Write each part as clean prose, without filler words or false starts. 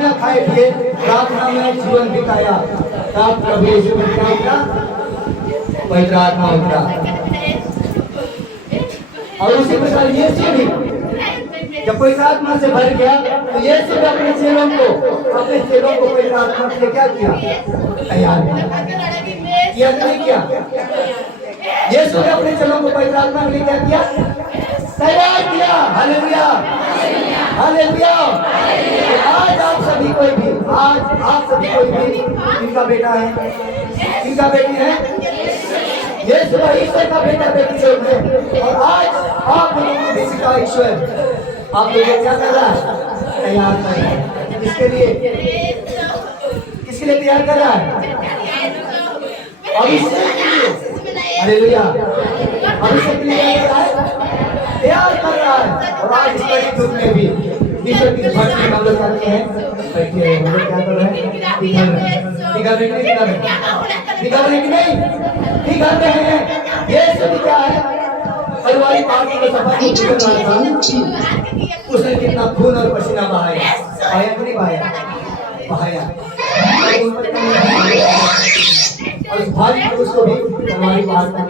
बिना खाए पिए प्रार्थना में जीवन बिताया, तब प्रभु यीशु में क्या उतरा? पवित्र आत्मा उतरा। और उसी प्रकार यीशु भी जब पवित्र आत्मा से भर गया तो यीशु ने अपने चेलों को पवित्र आत्मा से क्या किया? तैयार किया नहीं किया? यीशु ने अपने चेलों को पवित्र आत्मा के लिए क्या किया? तैयार किया। Hallelujah, hallelujah. आज आप सभी कोई भी इनका बेटा है, इनका बेटी है, यीशु ईश्वर का बेटा बेटी लोग है। और आज आप लोगों को बेटी का ईश्वर आप लोगों को क्या कर रहा है? तैयार कर रहा है। किसके लिए? किसके लिए तैयार कर रहा है? अभिषेक के लिए। हालेलुया, अभिषेक के लिए तैयार कर रहा है। और आज इस बड़ी धूप में भी ईश्वर की भक्ति हम लोग करते हैं। बैठिए, हम लोग क्या कर रहे हैं? निकाल रहे कि नहीं? निकाल रहे हैं। ये सब क्या है? हलवाई पानी को सफा उसने कितना खून और पसीना बहाया, बहाया कि नहीं बहाया? बहाया। और भारी पुरुष को भी हलवाई पानी।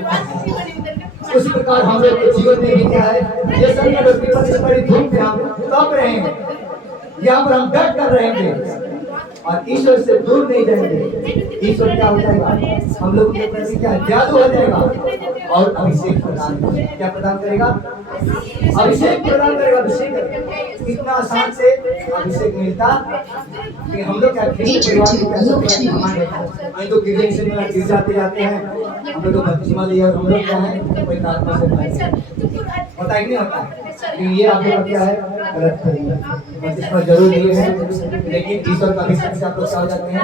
उसी प्रकार हम लोग के जीवन में भी क्या है? ये संकट और विपत्ति से बड़ी धूप में हम तप रहे हैं, यहाँ पर हम डट कर रहेंगे और ईश्वर से दूर नहीं जाएंगे। ईश्वर क्या हो जाएगा? हम लोग के प्रति क्या जादू हो जाएगा और अभिषेक प्रदान क्या प्रदान करेगा? अभिषेक प्रदान करेगा। अभिषेक कितना आसान से अभिषेक मिलता कि हम लोग क्या तो गिरने से गिर जाते हैं। हम लोग तो बपतिस्मा लिया और हम लोग क्या है? कोई आत्मा से होता है कि नहीं होता है? ये आप लोग क्या है? गलत करेंगे। बपतिस्मा जरूर लिए है, लेकिन ईश्वर का अभिषेक से आप लोग क्या हो जाते हैं?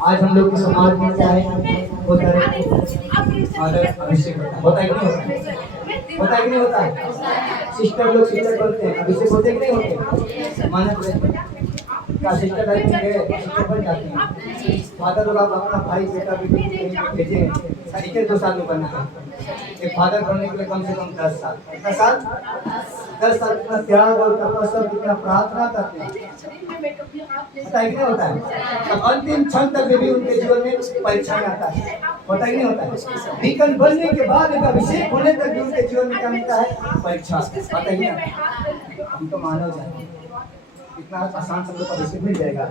आज हम लोग के समाज में क्या है? होता है अभिषेक होता है कि नहीं होता है? होता है कि नहीं होता है? सिस्टर लोग सिस्टर बोलते हैं, अभिषेक होते कि नहीं होते? माना क्या सिस्टर बन जाते हैं। फादर लोग आप अपना भाई बेटा बेटी भेजे 2 साल में बनना है। एक फादर बनने के लिए कम से कम 10 साल। कितना साल? 10 साल। कितना त्याग और तपस्या, कितना प्रार्थना करते हैं। होता है कि नहीं होता है? अब अंतिम क्षण तक भी उनके जीवन में परीक्षा आता है। होता ही नहीं होता है? डीकन बनने के बाद एक अभिषेक होने तक भी उनके जीवन में क्या मिलता है? परीक्षा। होता ही नहीं? हम तो मानव जाते इतना आसान से लोग अभिषेक मिल जाएगा,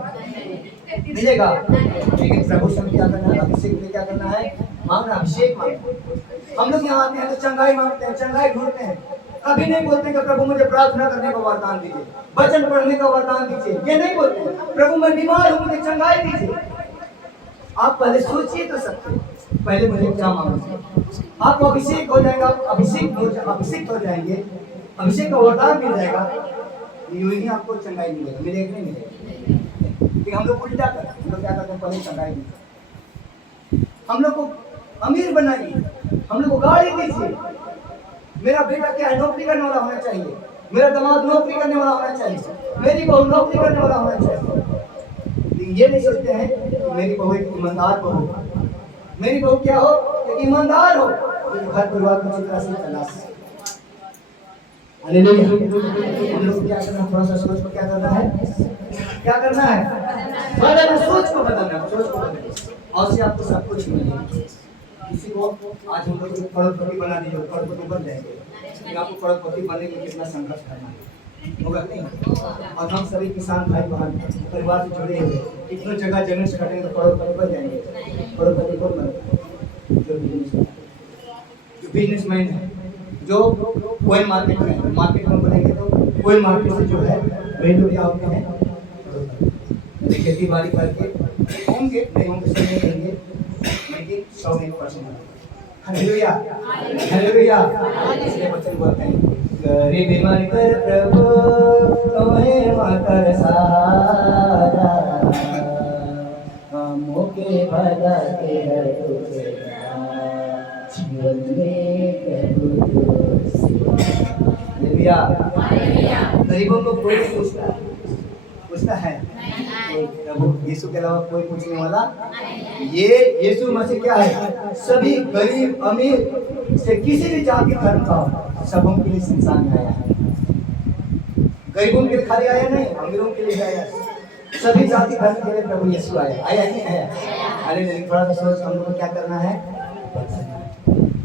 मिलेगा। लेकिन प्रभु से क्या करना है? अभिषेक में क्या करना है? मांगना, अभिषेक मांगना। हम लोग यहाँ आते हैं तो चंगाई मांगते हैं, चंगाई ढूंढते हैं। कभी नहीं बोलते कि प्रभु मुझे प्रार्थना करने का वरदान दीजिए, वचन पढ़ने का वरदान दीजिए। ये नहीं बोलते। प्रभु मैं बीमार हूँ, मुझे चंगाई दीजिए। आप पहले सोचिए तो सकते, पहले मुझे क्या मांगना? आपको अभिषेक हो जाएगा, अभिषेक हो जाएंगे, अभिषेक का वरदान मिल जाएगा। यूं ही आपको चंगाई मिलेगा। मिलेगा नहीं मिलेगा? लेकिन हम लोग उल्टा करते हैं। हम लोग क्या करते हैं? पहले चंगाई मिलेगा। हम लोग को अमीर बनाइए, हम लोग को गाड़ी दीजिए। मेरा बेटा क्या है? नौकरी करने वाला होना चाहिए, मेरा दामाद नौकरी करने वाला होना चाहिए, मेरी बहू नौकरी करने वाला होना चाहिए। लेकिन ये नहीं सोचते हैं कि मेरी बहू एक ईमानदार बहू, मेरी बहू क्या हो? एक ईमानदार हो, घर परिवार को अच्छी तरह से चला सके। हालेलुया। हम लोग क्या करना? थोड़ा सा सोच को क्या करना है? क्या करना है? बदलना, सोच को बदलना, सोच को बदलना। और से आपको सब कुछ मिलेगा। किसी को आज हम लोग करोड़पति बना दीजिए, करोड़पति बन जाएंगे। लेकिन आपको करोड़पति बनने के लिए कितना संघर्ष करना है? होगा नहीं? और हम सभी किसान भाई बहन परिवार से जुड़े हुए कितनों जगह जमीन से कटेंगे तो करोड़पति बन जाएंगे। करोड़पति कौन बनता है? जो बिजनेसमैन है, जो कोई मार्केट में बोलेंगे तो कोई मार्केट से जो है वही लोग क्या होते हैं? खेती बाड़ी करके होंगे, नहीं होंगे, सब नहीं देंगे, लेकिन 100% हालेलुया, हालेलुया। इसलिए वचन बोलते हैं रे बीमारी कर प्रभु तुम्हें मातर सारा मोके भला के है तुझे जीवन में प्रभु। हालेलुया। गरीबों को कोई नहीं पूछता है तो प्रभु यीशु के अलावा कोई पूछने वाला। ये यीशु मसीह क्या है? सभी गरीब अमीर से किसी भी जाति धर्म का हो, सबों के लिए संसार में आया है। गरीबों के लिए खाली आया नहीं, अमीरों के लिए आया, सभी जाति धर्म के लिए प्रभु यीशु आया। आया नहीं आया? अरे लेकिन थोड़ा सा सोच, हम लोग को क्या करना है?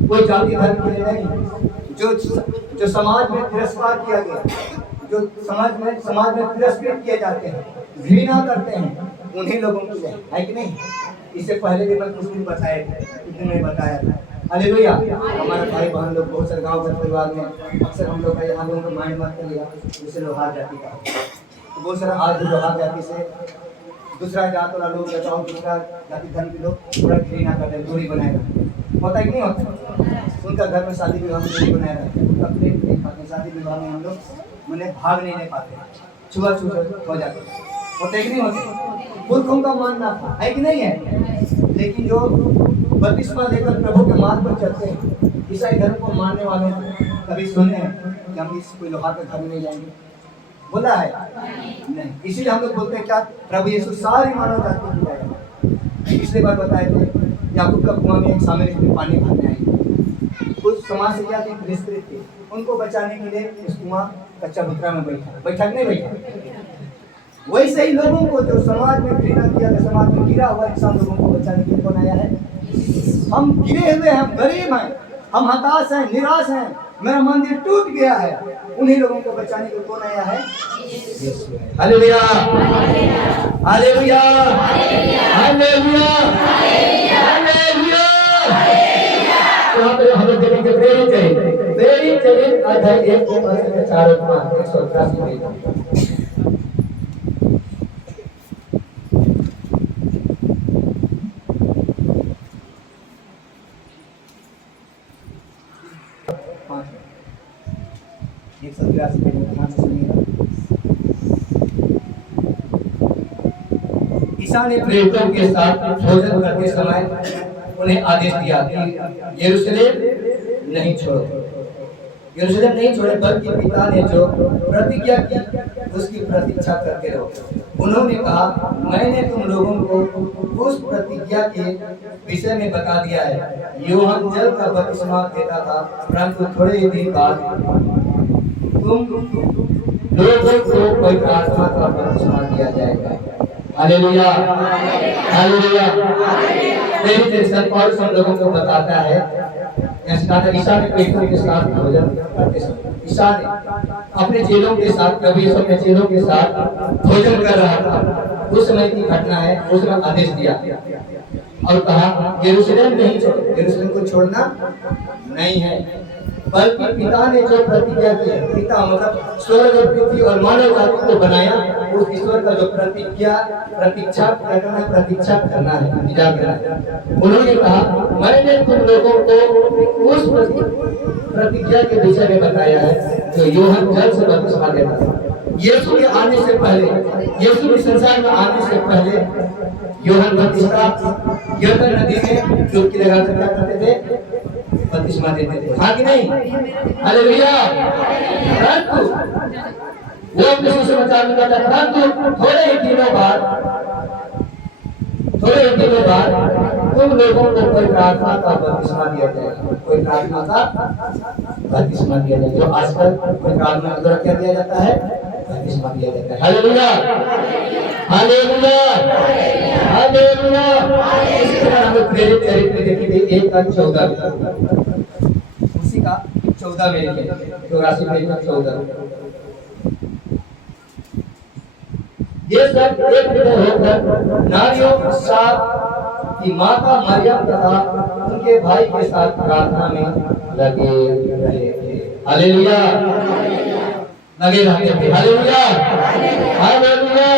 कोई जाति धर्म के लिए नहीं। जो समाज में तिरस्कार किया गया, जो समाज में तिरस्कृत किए जाते हैं, घृणा करते हैं, उन्हीं लोगों के लिए है कि नहीं? इससे पहले भी मैं कुछ दिन बताया था, कुछ दिन में बताया था। हालेलुया। हमारे भाई बहन लोग बहुत सारे गांव के परिवार में अक्सर हम लोग का यहाँ लोगों को माइंड मत करिएगा, जैसे लोहार जाति का तो बहुत सारा आज भी लोहार जाति से दूसरा जात वाला लोग या दूसरा जाति धर्म के लोग थोड़ा घृणा करते हैं, दूरी बनाएगा। होता है कि नहीं होता? उनका घर में शादी विवाह में दूरी बनाया रहता है, उनका प्रेम नहीं पाते, शादी विवाह में हम लोग मैंने भाग नहीं पाते, छुआ हो जाते। होते कि नहीं होते? मूर्खों का मानना था, है कि नहीं है? लेकिन जो बपतिस्मा लेकर प्रभु के मार्ग पर चलते हैं, ईसाई धर्म को मानने वालों कभी सुने हैं कि हम इस कोई लोहार के घर में नहीं जाएंगे? बोला है नहीं। इसीलिए हम लोग बोलते हैं क्या? प्रभु यीशु सारी मानव जाति को लाएगा। पिछली बार बताए थे याकूब का कुआं में एक सामरिया में पानी भरने आई, कुछ समाज से क्या थी? विस्तृत थी, उनको बचाने के लिए उस कुआं कच्चा बुतरा में बैठा नहीं बैठा। वैसे ही लोगों को जो समाज में घृणा किया, समाज में गिरा हुआ इंसान, लोगों को बचाने के लिए कौन आया है? हम गिरे हुए हैं, हम गरीब हैं, हम हताश हैं, निराश हैं, मेरा मंदिर टूट गया है, उन्हीं लोगों को बचाने के लिए कौन आया है? Hallelujah, hallelujah, hallelujah, hallelujah. हम लोग देखेंगे प्रेरित चरित्र अध्याय 1 से 4 188 ईसा ने प्रेरितों के साथ भोजन करते समय उन्हें आदेश दिया कि यरूशलेम नहीं छोड़े, बल्कि पिता ने जो प्रतिज्ञा की उसकी प्रतीक्षा करते रहो। उन्होंने कहा, मैंने तुम लोगों को उस प्रतिज्ञा के विषय में बता दिया है। यूहन्ना जल का बपतिस्मा देता था, परंतु थोड़े ही दिन बाद तुम लोगों को पवित्र आत्मा का बपतिस्मा दिया जाएगा। Hallelujah, hallelujah. पौलुस हम लोगों को बताता है, ईसा ने प्रेरितों के साथ भोजन करते समय, ईसा ने अपने चेलों के साथ, कभी अपने चेलों के साथ भोजन कर रहा था। उस समय की घटना है, उसने आदेश दिया और कहा, यरूशलेम को छोड़ना नहीं है, बल्कि पिता ने जो प्रतिज्ञा की है, पिता मतलब स्वर्ग और पृथ्वी और मानव जाति को बनाया, उस ईश्वर का जो प्रतीक्षा करना है, इंतजार करना है। उन्होंने कहा, मैंने तुम लोगों को उस प्रतिज्ञा के विषय में बताया है जो यूहन्ना जल से बपतिस्मा देता था। यीशु के आने से पहले, यीशु के संसार में आने से पहले यूहन्ना बपतिस्मा यरदन नदी में डुबकी लगाकर क्या करते थे? बपतिस्मा देते थे, हाँ कि नहीं? हालेलुया। परंतु वो अपने सुसमाचार में कहता, परंतु थोड़े ही दिनों बाद तुम लोगों को पवित्र आत्मा का बपतिस्मा दिया जाएगा। पवित्र आत्मा का बपतिस्मा दिया जाएगा। जो आजकल पवित्र आत्मा के द्वारा क्या दिया जाता है? बपतिस्मा दिया जाता है। Hallelujah, hallelujah, hallelujah. इसी तरह हम प्रेरित चरित्र देखेंगे 1:14, उसी का 14 में लिखे 84 पेज में 14। ये सब एक हृदय होकर नारियों के साथ की माता मरियम तथा उनके भाई के साथ प्रार्थना में लगे रहे थे। हालेलुया, लगे रहते थे। Hallelujah, hallelujah.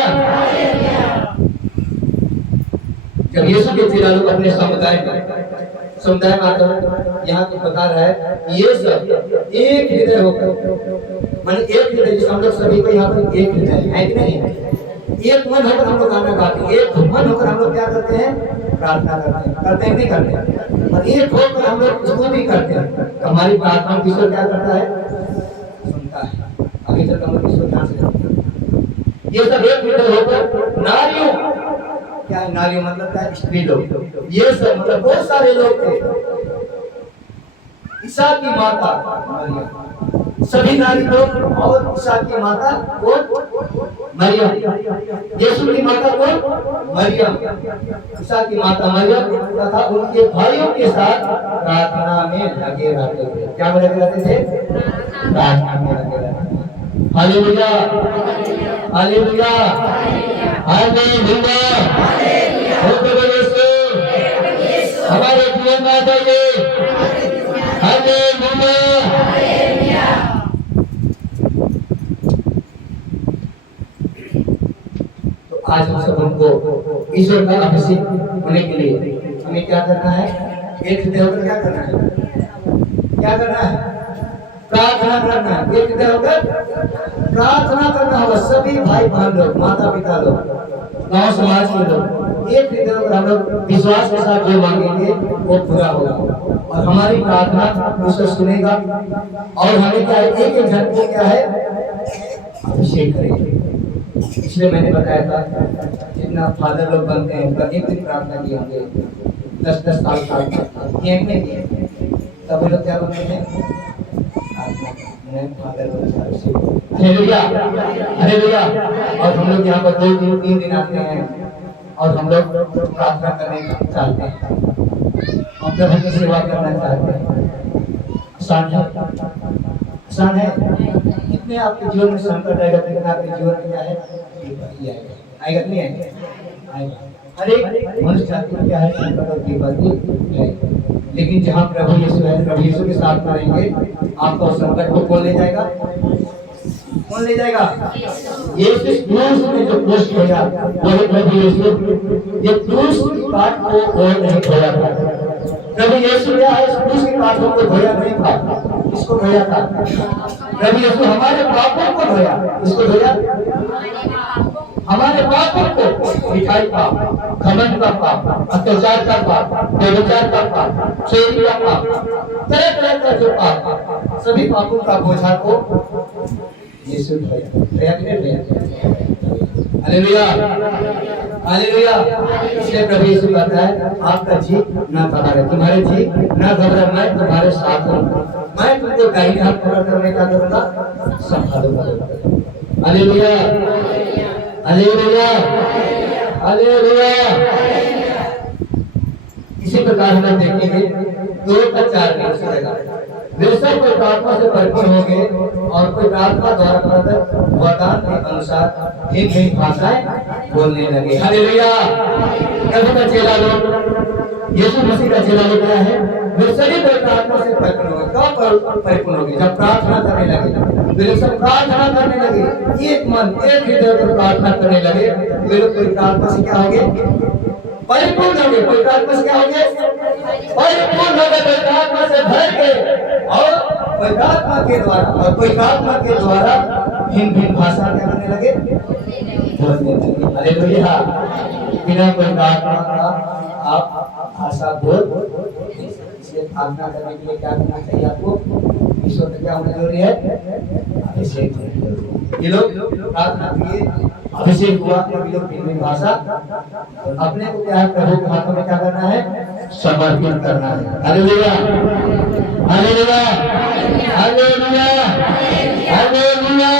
जब यीशु के चेला लोग अपने समुदाय में आकर यहाँ की बता रहा है, ये सब एक हृदय होकर, माने एक हृदय, जिसे हम लोग सभी को यहाँ पर एक हृदय है कि नहीं? एक मन होकर हम लोग गाना गाते हैं, एक मन होकर हम लोग क्या करते हैं? प्रार्थना करते हैं नहीं करते? और एक होकर हम लोग स्तुति करते हैं। हमारी प्रार्थना ईश्वर क्या करता है? सुनता है। अभी तक हम लोग ईश्वर ध्यान से करते हैं। ये सब एक हृदय होकर नारियों, क्या है नारियों मतलब क्या है? स्त्री लोग। ये सब मतलब बहुत सारे लोग थे। ईसा की माता मरियम सभी नारी लोग और ईसा की माता कौन? मरियम। यीशु की माता कौन? मरियम। ईसा की माता मरियम तथा उनके भाइयों के साथ प्रार्थना में लगे रहते थे। क्या में लगे रहते थे? प्रार्थना में लगे रहते थे। हालेलुया, हालेलुया, हालेलुया, हमारे जीवन में आ जाइए। हालेलुया। तो आज हम सब हमको ईश्वर का अभिषेक होने के लिए हमें क्या करना है? एक हृदय होकर क्या करना है? क्या करना है? प्रार्थना करना है। एक हृदय होकर प्रार्थना करना होगा। सभी भाई बहन लोग, माता पिता लोग, गांव समाज के लोग एक हृदय होकर हम लोग विश्वास के साथ जो मांगेंगे वो पूरा होगा और हमारी प्रार्थना ईश्वर सुनेगा। और हमें क्या है? एक एक जन को क्या है? अभिषेक करेंगे। इसलिए मैंने बताया था जितना फादर लोग बनते हैं उनका एक दिन प्रार्थना किए होंगे 10-10 साल किए नहीं, तब लोग क्या बनते हैं? Hallelujah, hallelujah. और हम लोग यहाँ पर 2-3 दिन आते हैं और हम लोग प्रार्थना करने चाहते हैं, हम प्रभु की सेवा करना चाहते हैं। आसान है, आसान है। कितने आपके जीवन में संकट आएगा, कितना आपके जीवन में क्या है? आएगा नहीं आएगा? हर एक मनुष्य जाति में क्या है? संकट और विपत्ति है। लेकिन जहाँ प्रभु यीशु है, प्रभु यीशु के साथ में रहेंगे, आपका उस संकट को कौन ले जाएगा? कौन ले जाएगा? यीशु क्रूस में जो क्रूस खोया वही प्रभु यीशु। ये क्रूस की काट को और नहीं खोया था। प्रभु यीशु क्या है? इस क्रूस की काटों को धोया नहीं था, इसको धोया था। प्रभु यीशु हमारे पापों को धोया, इसको धोया, हमारे पापों को, मिठाई पाप, घमंड का पाप, अत्याचार का पाप, व्यभिचार का पाप, चोरी का पाप, तरह तरह का जो पाप, सभी पापों का बोझा को यीशु धोया। Hallelujah, hallelujah. इसलिए प्रभु यीशु कहता है आपका जी ना घबराए, तुम्हारे जी ना घबराए, मैं तुम्हारे साथ हूँ, मैं तुमको दाहिने हाथ पकड़ करने का करूँगा, संभालूंगा। Hallelujah, hallelujah, hallelujah. इसी प्रकार हम देखेंगे 2-4 दिन चलेगा। वे सब कोई प्रार्थना से भरपूर होंगे और कोई प्रार्थना द्वारा प्रदत्त वरदान के अनुसार एक नई भाषाएं बोलने लगे। हालेलुया। प्रभु का चेला लोग, यीशु मसीह का चेला लोग क्या है? वे सभी प्रार्थना से परिपूर्ण होंगे। कब परिपूर्ण होंगे? जब प्रार्थना करने लगे। वे लोग सब प्रार्थना करने लगे, एक मन एक हृदय से प्रार्थना करने लगे। वे लोग कोई प्रार्थना से क्या होंगे? परिपूर्ण होंगे। कोई प्रार्थना से क्या होंगे? परिपूर्ण होंगे। कोई प्रार्थना से भर के और कोई प्रार्थना के द्वारा और कोई प्रार्थना के द्वारा भिन्न भिन्न भाषा क्या करने लगे? बोलने लगे। हालेलुया। बिना कोई प्रार्थना का आप भाषा बोल, इसलिए प्रार्थना करने के लिए क्या करना चाहिए आपको? ईश्वर में क्या होना जरूरी है? अभिषेक होना जरूरी है। ये लोग प्रार्थना किए, अभिषेक हुआ, ये लोग भिन्न भाषा, तो अपने को क्या है? प्रभु के हाथों में क्या करना है? समर्पित करना है। Hallelujah, hallelujah, hallelujah, hallelujah.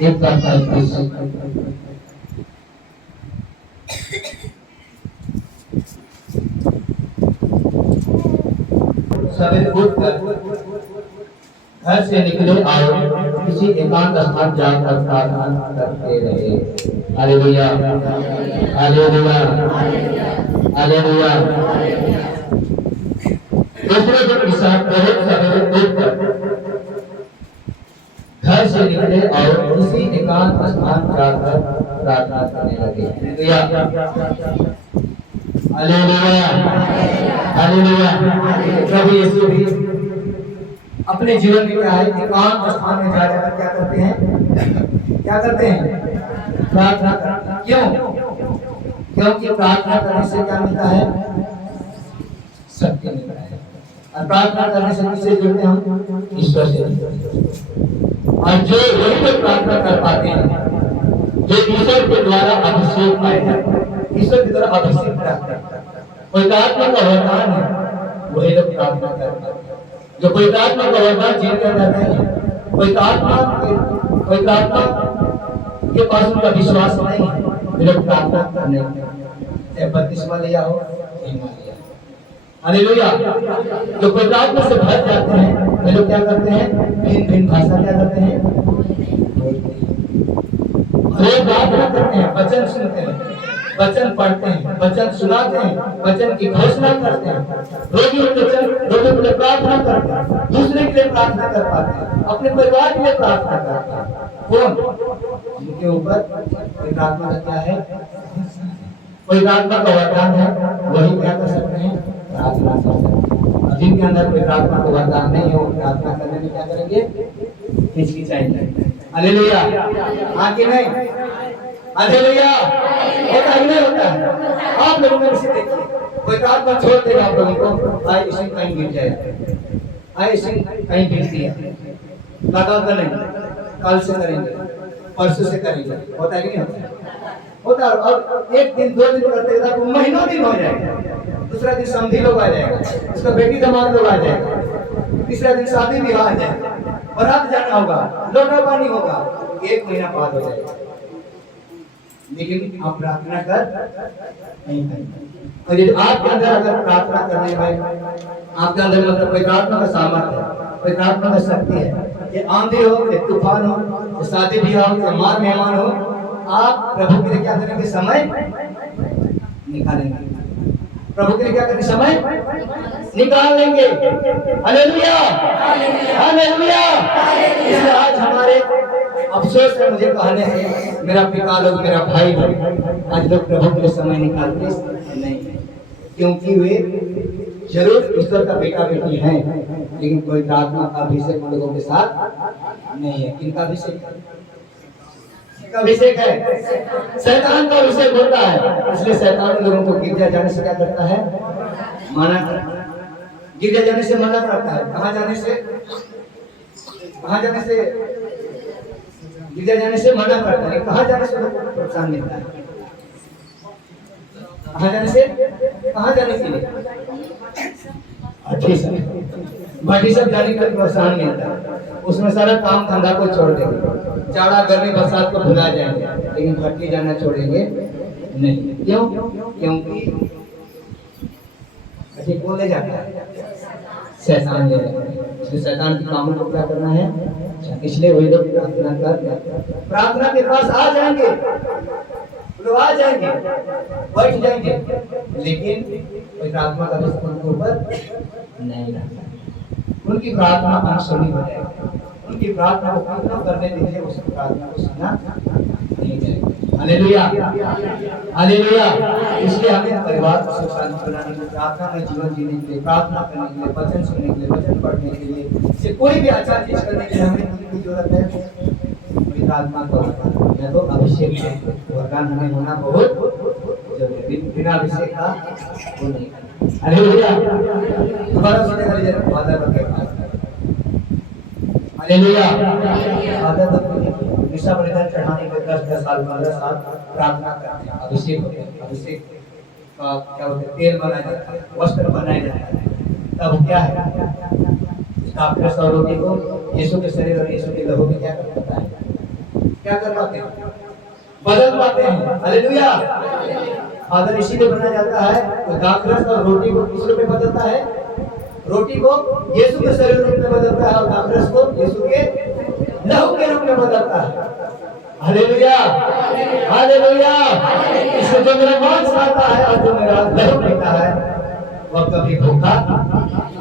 एक करता है सवेरे उठकर घर से निकले और किसी एकांत स्थान जाकर प्रार्थना करते रहे। Hallelujah, hallelujah, hallelujah. दूसरे दिन ईसा बहुत सवेरे उठकर घर से निकले और किसी एकांत स्थान जाकर प्रार्थना करने लगे। Hallelujah, hallelujah. प्रभु यीशु भी अपने जीवन में क्या है? एकांत स्थान में जाकर क्या करते हैं? क्या करते हैं? प्रार्थना करते हैं। क्यों? क्योंकि प्रार्थना करने से क्या मिलता है? सत्य मिलता है। और प्रार्थना करने से किससे जुड़ते हैं हम? ईश्वर से। और जो वही लोग प्रार्थना कर पाते हैं जो ईश्वर के द्वारा अभिषेक पाए जाते हैं, ईश्वर की द्वारा अभिषेक प्राप्त करते हैं, पवित्रात्मा का वरदान है, वही लोग प्रार्थना करते हैं। जो पवित्रात्मा का वरदान जिनके अंदर नहीं है, पवित्रात्मा के पास उनका विश्वास नहीं है, वे लोग प्रार्थना करने चाहे बपतिस्मा लिया हो, हालेलुया। जो पवित्रात्मा से भर जाते हैं वे लोग क्या करते हैं? भिन्न भिन्न भाषा क्या करते हैं? रोज प्रार्थना करते हैं, वचन सुनते हैं, वचन पढ़ते हैं, वचन सुनाते हैं, वचन की घोषणा करते हैं, रोगी के लिए प्रार्थना करते हैं, दूसरे के लिए प्रार्थना कर पाते हैं, अपने परिवार के लिए प्रार्थना करते हैं। कौन? जिनके ऊपर पवित्रात्मा क्या है? पवित्रात्मा का वरदान है, वही क्या कर सकते हैं? प्रार्थना कर सकते हैं। जिनके अंदर पवित्रात्मा का वरदान नहीं हो, प्रार्थना करने में क्या करेंगे? हिचकिचाएंगे। हालेलुया। हाँ कि नहीं? हालेलुया। होता ही नहीं होता है। आप लोगों में से देखिए, पवित्रात्मा छोड़ देगा आप लोगों को, आए इसी कहीं गिर जाए, आए इसी कहीं गिर दिया, लगा करेंगे, कल से करेंगे, परसों से करेंगे, होता है कि नहीं होता? होता है। और एक दिन दो दिन करते तो महीनों दिन हो जाएगा, दूसरा दिन समधी लोग आ जाएगा, उसका बेटी दामाद लोग आ जाएगा, तीसरा दिन शादी विवाह आ जाएगा, बारात जाना होगा, लोटा पानी होगा, एक महीना बाद हो जाएगा। लेकिन आप प्रार्थना कर नहीं पाएंगे। और यदि आपके अंदर अगर प्रार्थना करने में आपके अंदर मतलब पवित्रात्मा का सामर्थ्य है, पवित्रात्मा का शक्ति है, ये आंधी हो, ये तूफान हो, ये शादी विवाह हो, ये मार मेहमान हो, आप प्रभु के लिए क्या करेंगे? समय निकालेंगे। प्रभु के लिए क्या करेंगे? समय निकाल लेंगे। Hallelujah, hallelujah. इसलिए आज हमारे अफसोस है मुझे कहने से, मेरा पिता लोग, मेरा भाई लोग आज लोग प्रभु के लिए समय निकालते नहीं है, क्योंकि वे जरूर ईश्वर का बेटा बेटी हैं, लेकिन कोई प्रार्थना का अभिषेक लोगों के साथ नहीं है। किनका अभिषेक? अभिषेक है, शैतान का अभिषेक होता है। इसलिए शैतान लोगों को गिरजा जाने से क्या करता है? मना करता है। गिरजा जाने से मना करता है। कहाँ जाने से? कहाँ जाने से? गिरजा जाने से मना करता है। कहाँ जाने से प्रोत्साहन मिलता है? कहाँ जाने से? कहाँ जाने के लिए? भट्टी सब जाने का प्रोत्साहन मिलता है। उसमें सारा काम धंधा को छोड़ देंगे, जाड़ा गर्मी बरसात को भुला जाएंगे, लेकिन भट्टी जाना छोड़ेंगे नहीं। क्यों? क्योंकि कौन ले जाता है? शैतान ले जाता है। इसलिए शैतान के कामों को क्या करना है? इसलिए वही लोग प्रार्थना कर, प्रार्थना के पास आ जाएंगे, लोग आ जाएंगे, बैठ जाएंगे, लेकिन प्रार्थना का विश्वास उनके ऊपर नहीं रहता। उनकी प्रार्थना अनसुनी हो जाएगी। उनकी प्रार्थना को पूर्ण करने दीजिए, उस प्रार्थना को सुना नहीं जाएगा। Hallelujah, hallelujah. इसलिए हमें परिवार को सुख शांति बनाने के लिए, प्रार्थना में जीवन जीने के लिए, प्रार्थना करने के लिए, वचन सुनने के लिए, वचन पढ़ने के लिए, से कोई भी अच्छा चीज करने के लिए हमें की जरूरत है? आत्मा को या तो अभिषेक वरदान हमें होना बहुत जरूरी है। बिना अभिषेक का वो नहीं। हालेलुया। दोबारा सुनने वाली जरा फादर के पास, हालेलुया। फादर निशा बलिदान चढ़ाने के 10 साल 15 साल प्रार्थना करते हैं, अभिषेक होते हैं। अभिषेक का क्या होता है? तेल बनाया जाता है, वस्त्र बनाया जाता है। तब क्या है? काफिर सौ रोटी को यीशु के शरीर और यीशु के लहू में क्या करता है? क्या कर पाते हैं? बदल पाते हैं। हालेलुया। फादर इसीलिए बनाया जाता है, तो दाखरस और रोटी को किस रूप में बदलता है? रोटी को यीशु के शरीर रूप में बदलता है, और दाखरस को यीशु के लहू के रूप में बदलता है। Hallelujah, hallelujah. इससे जो मेरा मांस खाता है और जो मेरा लहू पीता है वह कभी भूखा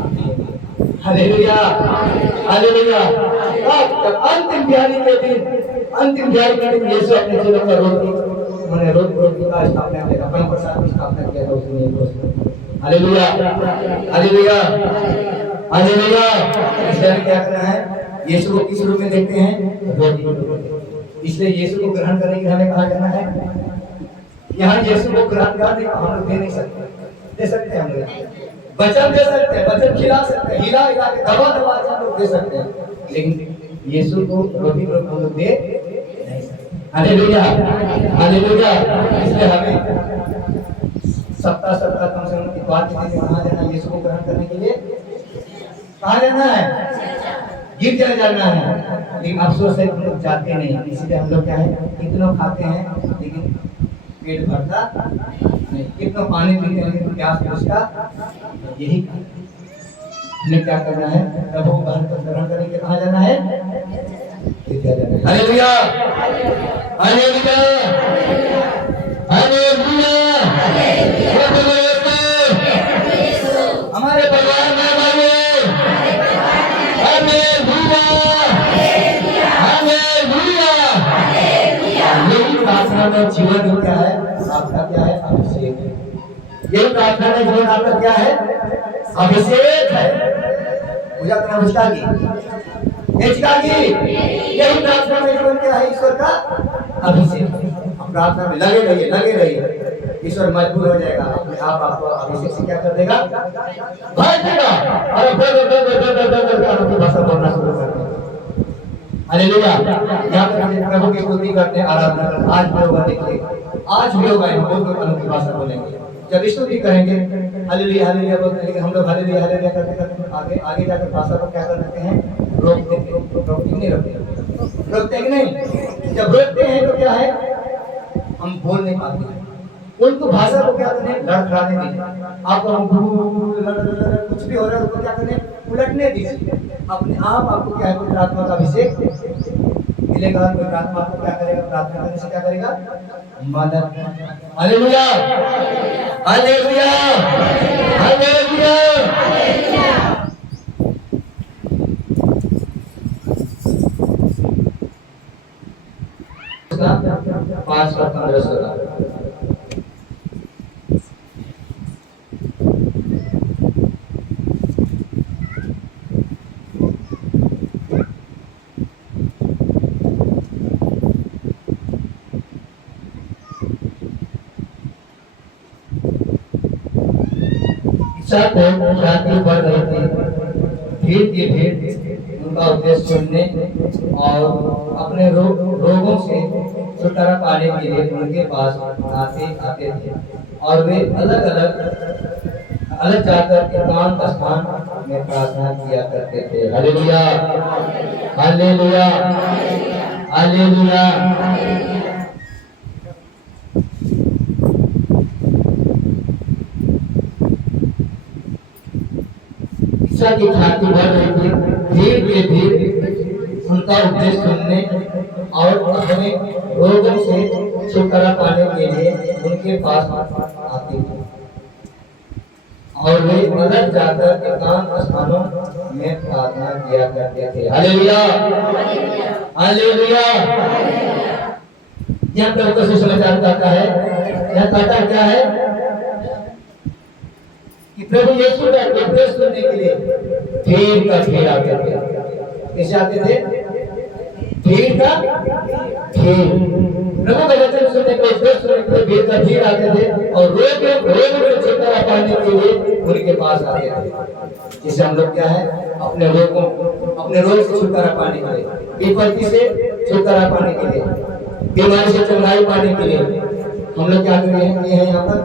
नहीं। Hallelujah, hallelujah. अंतिम बिहारी के दिन, अंतिम बिहारी के दिन यीशु अपने चेलों का रोटी का स्थापना किया, अपने प्रसाद की स्थापना किया था उसने। Hallelujah, hallelujah, hallelujah. इसलिए क्या करना है? यीशु को किस रूप में देखते हैं? रोटी। इसलिए यीशु को ग्रहण करने के लिए हमें कहा जाना है। यहाँ यीशु को ग्रहण करने को हम लोग दे नहीं सकते, दे सकते हैं हम लोग वचन दे सकते हैं, वचन खिला सकते हैं, हिला हिला के दबा दबा के हम लोग दे सकते हैं, लेकिन यीशु को रोटी हम लोग दे नहीं सकते। Hallelujah hallelujah. इसलिए हमें सप्ताह सप्ताह कम से कम इतवार के दिन कहाँ जाना है? यीशु को ग्रहण करने के लिए कहाँ जाना है? गिरजा जाना है। लेकिन अफसोस है हम लोग जाते नहीं, इसलिए हम लोग क्या है, कितना खाते हैं लेकिन पेट भरता नहीं, कितना पानी पीते हैं लेकिन प्यास बुझता यही। हमें क्या करना है? प्रभु को ग्रहण करने के लिए कहाँ जाना है? गिरजा जाना है। Hallelujah hallelujah hallelujah. हमारे परिवार में प्रार्थना में जीवन क्या है? आपका क्या है? अभिषेक। ये प्रार्थना में जीवन आपका क्या है? अभिषेक है। पूजा करना मुश्किल यही प्रार्थना में जीवन क्या है? ईश्वर का अभिषेक। हम प्रार्थना में लगे रहिए, लगे रहिए। ईश्वर मजबूर हो जाएगा, अपने आप आपको अभिषेक से क्या कर देगा? भर देगा। और भाषा बोलना शुरू कर देगा। हालेलुया। यहाँ पर प्रभु की स्तुति करते हैं, आराधना करते हैं। आज भी होगा, देखिए आज भी होगा, हम बहुत अनोखी भाषा बोलेंगे। जब स्तुति करेंगे हालेलुया हालेलुया बोलते हैं, हम लोग हालेलुया हालेलुया करते करते आगे आगे जाकर भाषा को क्या कर देते हैं? रोकते नहीं, रोकते कि नहीं? जब रोकते हैं तो क्या है? हम बोल नहीं पाते हैं। उनको भाषा को क्या करने? लड़खड़ाने दीजिए। आपको कुछ भी हो रहा है उसको क्या करने? उलटने दीजिए। अपने आप आपको क्या है? कोई आत्मा का अभिषेक मिलेगा। कोई आत्मा आपको क्या करेगा? प्रार्थना करने से क्या करेगा? मदद। Hallelujah hallelujah hallelujah. 5 का 15 16। शांति बढ़ रही थी, भीड़ की भीड़ उनका उद्देश्य सुनने और अपने रोगों से छुटकारा पाने के लिए उनके पास आते थे। और वे अलग अलग जाकर एकांत स्थान में प्रार्थना किया करते थे। Hallelujah hallelujah hallelujah. की छाती बढ़ रही थी, धीरे धीरे उनका उपदेश सुनने और अपने रोगों से छुटकारा पाने के लिए उनके पास आते थे। और वे अलग जाकर एकांत स्थानों में प्रार्थना किया करते थे। Hallelujah hallelujah. यहाँ प्रभु का सुसमाचार कहता है, यहाँ कहता क्या है कि प्रभु यीशु का उपदेश सुनने के लिए भीड़ का भीड़ आते थे। कैसे आते थे? भीड़ का भीड़। प्रभु का वचन सुनने के उपदेश सुनने के लिए भीड़ का भीड़ आते थे और रोग से छुटकारा पाने के लिए उनके पास आते थे। जिसे हम लोग क्या है? अपने रोग से छुटकारा पाने के लिए, विपत्ति से छुटकारा पाने के लिए, बीमारी से चंगाई पाने के लिए हम लोग क्या कर रहे हैं? यहाँ पर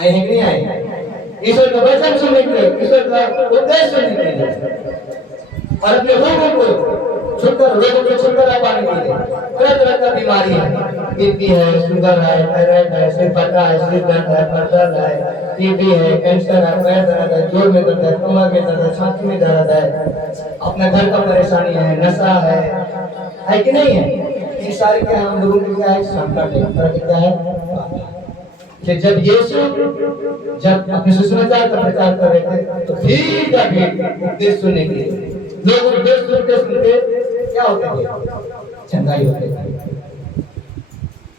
आए हैं कि नहीं आए? ईश्वर का वचन सुनने के लिए, ईश्वर का उपदेश सुनने के लिए और अपने रोगों को छुटकारा पाने के लिए। तरह तरह का बीमारी है, बीपी है, शुगर है, थायराइड है, सिर फटा है, सिर दर्द है, पर्दर्द है, टीबी है, कैंसर है, पैर दर्द है, जोड़ में दर्द है, कमर में दर्द है, छाती में दर्द है, अपने घर का परेशानी है, नशा है कि नहीं है? ये सारे क्या हम लोगों के क्या है? संकट है। क्या है कि जब यीशु अपने सुसमाचार का प्रचार कर रहे थे तो भीड़ का भीड़ उपदेश सुनने के लिए लोग उपदेश सुनते क्या होते थे? चंगाई होते थे।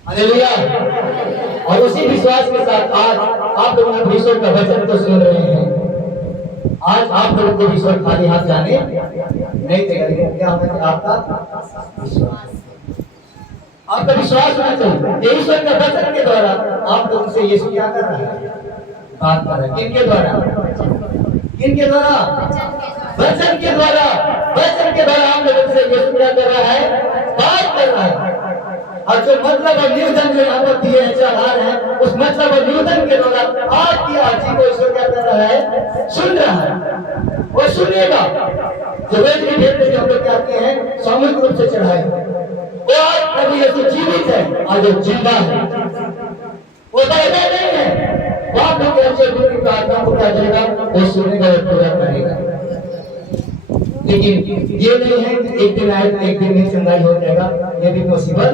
हालेलुया। और उसी विश्वास के साथ आज आप लोग ईश्वर का वचन तो सुन रहे हैं। आज आप लोगों को ईश्वर खाली हाथ जाने नहीं देगा, लेकिन क्या होगा? आपका विश्वास आपका विश्वास होना चाहिए। ये ईश्वर के वचन के द्वारा आप लोगों से यीशु क्या कर रहा है? बात कर रहा है। किनके द्वारा? किनके द्वारा? वचन के द्वारा। वचन के द्वारा हम लोगों से यीशु क्या कर रहा है? बात कर रहा है। और जो मतलब और निवेदन जो यहाँ पर दिए हैं, चढ़ा रहे हैं, उस मतलब और निवेदन के द्वारा आपकी अर्जी को ईश्वर क्या कर रहा है? सुन रहा है। वो सुनेगा। जो वेद के भेद में हम लोग क्या कहते हैं? सामूहिक रूप से चढ़ाए, वो आज प्रभु यीशु जीवित है, आज वो जिंदा है, वो बैठा नहीं है। वो आप लोग के अच्छे गुरु की प्रार्थना को क्या करेगा? वो सुनेगा और पूरा करेगा। लेकिन ये नहीं है कि एक दिन आए एक दिन में चंगाई हो जाएगा, ये भी पॉसिबल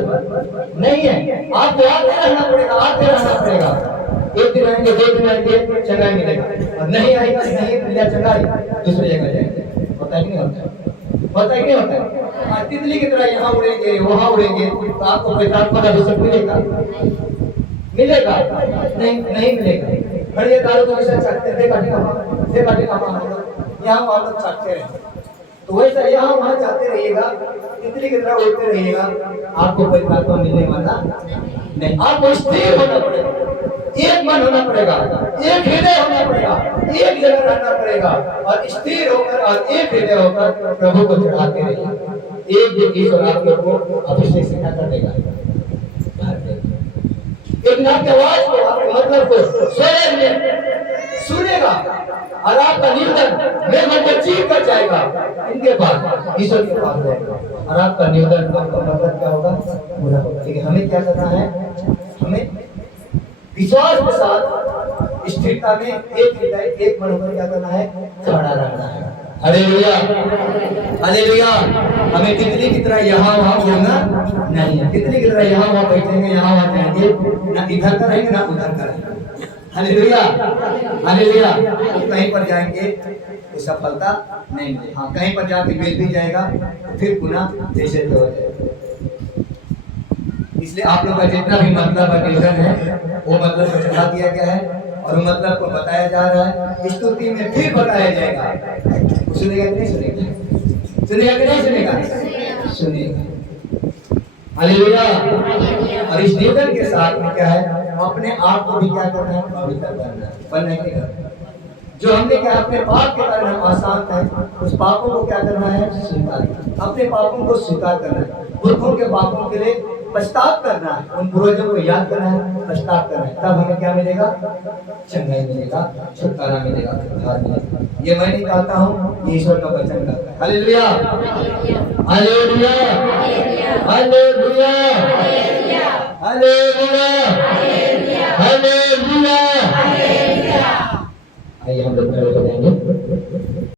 नहीं है। आपको आते रहना पड़ेगा, आते रहना पड़ेगा। एक दिन आएंगे, दो दिन आएंगे, चंगाई मिलेगा, और नहीं आएगा, नहीं मिला चंगाई, दूसरी जगह जाएंगे। होता है कि नहीं होता? होता है कि नहीं होता? तितली की तरह यहाँ उड़ेंगे, वहाँ उड़ेंगे, तो आपको कोई तात्पर्य का अभिषेक मिलेगा? मिलेगा नहीं मिलेगा। खड़िया दारू को हमेशा चाटते हैं, यहाँ वहाँ लोग चाटते हैं। तो वैसा यहाँ वहाँ जाते रहिएगा, तितली की तरह उड़ते रहिएगा, आपको कोई तात्पर्य मिलने वाला नहीं। आपको स्थिर होना पड़ेगा, एक मन होना पड़ेगा, एक हृदय होना पड़ेगा, एक जगह रहना पड़ेगा, और स्थिर होकर और एक हृदय होकर प्रभु को चढ़ाते रहिए। एक दिन ईश्वर आप लोग को अभिषेक सिखा कर देगा। एक नाम की आवाज को, आपके मतलब को स्वयं में सुनेगा, और आपका निवेदन मैं मतलब चीख कर जाएगा इनके पास, ईश्वर के पास जाएगा, और आपका निवेदन आपका मतलब क्या होगा? पूरा होगा। लेकिन हमें क्या करना है? हमें विश्वास के साथ स्थिरता में एक हृदय एक मन होकर क्या करना है? खड़ा रहना है। Hallelujah, hallelujah. हमें तितली की तरह यहाँ वहाँ उड़ना नहीं है। तितली की तरह यहाँ वहाँ बैठेंगे, यहाँ वहाँ जाएंगे, ना इधर का रहेंगे ना उधर का रहेंगे। Hallelujah, hallelujah. तो कहीं पर जाएंगे तो सफलता नहीं मिलेगी। हाँ, कहीं पर जाके मिल भी जाएगा, फिर पुनः जैसे हो जाएगा। इसलिए आप लोग का जितना भी मतलब और निवेदन है, वो मतलब को चढ़ा दिया गया है, और वो मतलब को बताया जा रहा है। स्तुति में फिर बताया जाएगा। सुनेगा कि नहीं सुनेगा? सुनेगा कि नहीं सुनेगा? सुनेगा। हालेलुया। और इस निवेदन के साथ में क्या है? अपने आप को भी क्या करना है? पवित्र करना है, बनने के लिए। जो हमने क्या अपने पाप के कारण हम अशांत हैं, उस पापों को क्या करना है? स्वीकार करना। अपने पापों को स्वीकार करना है, पुरखों के पापों के लिए पश्चाताप करना है, उन पूर्वजों को याद करना है, पश्चाताप करना है। तब हमें क्या मिलेगा? चंगाई मिलेगा, छुटकारा मिलेगा, उद्धार मिलेगा। ये मैं नहीं कहता हूँ, ईश्वर का वचन कहता है। Hallelujah, hallelujah, hallelujah, hallelujah, hallelujah. आइए हम लोग खड़े हो जाएंगे।